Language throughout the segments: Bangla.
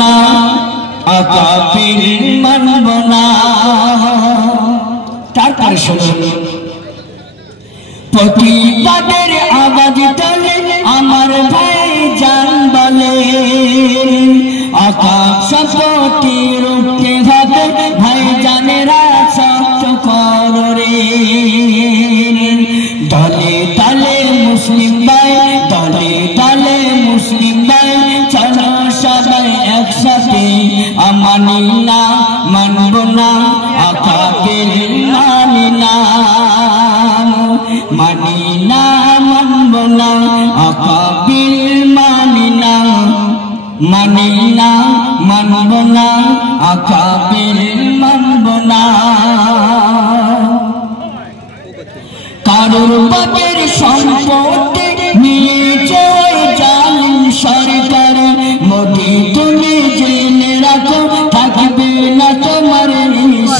না আকাবির মানব না। তারপরে শুনুন, প্রতিবাদের আওয়াজ তোলে আমার ভাই জান বলে, আকাশ প্রতি রুখতে হবে ভাই জানেরা শক্ত করে। দলে দলে মুসলিম ভাই, দলে দলে মুসলিম ভাই, চলো সবাই একসাথে মানি না মানব না আকাবির মানি না, মানি না মানব না আকাবির মানি না, মানি না মানব না আকাবির মানব না। কারোর বাপের সম্পত্তি নিয়ে জয় জালিম সরকার, মোদি তুমি জেনে রাখো থাকবে না তোমার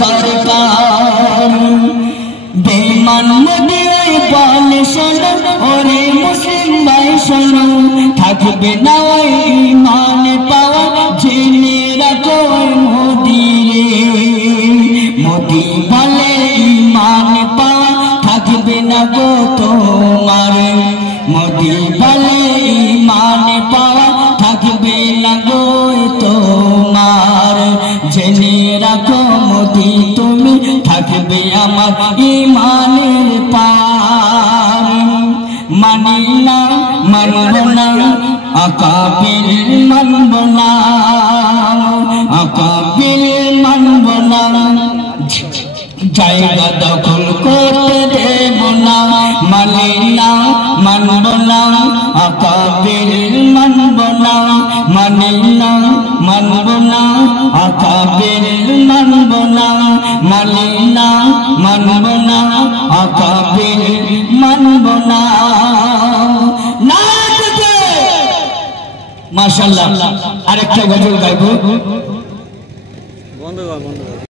সরকার। বেঈমান মোদি বলে শোনো, ওরে মুসলিম ভাই শোনো, থাকবে না ওই ঈমান পাওয়া জেনে রাখো মোদি রে। মোদি বলে ঈমান পাওয়া থাকবে না গো তোমার, মোদি বলে ঈমান পাওয়া থাকবে না গো তোমার। জেনে রাখো মোদি তুমি থাকবে আমার ঈমানের পার। মানি না মানব না আকাবির মানব না, আকাবির মানব না। জায়গা দখল করতে দেব না, মানি না মানব না আকাবির মানব না, মানি না মানব না আকাবির মানব না, মানি না মানব না আকাবির মানব না। মাশাআল্লাহ, আরেকটা গজল গাইবো।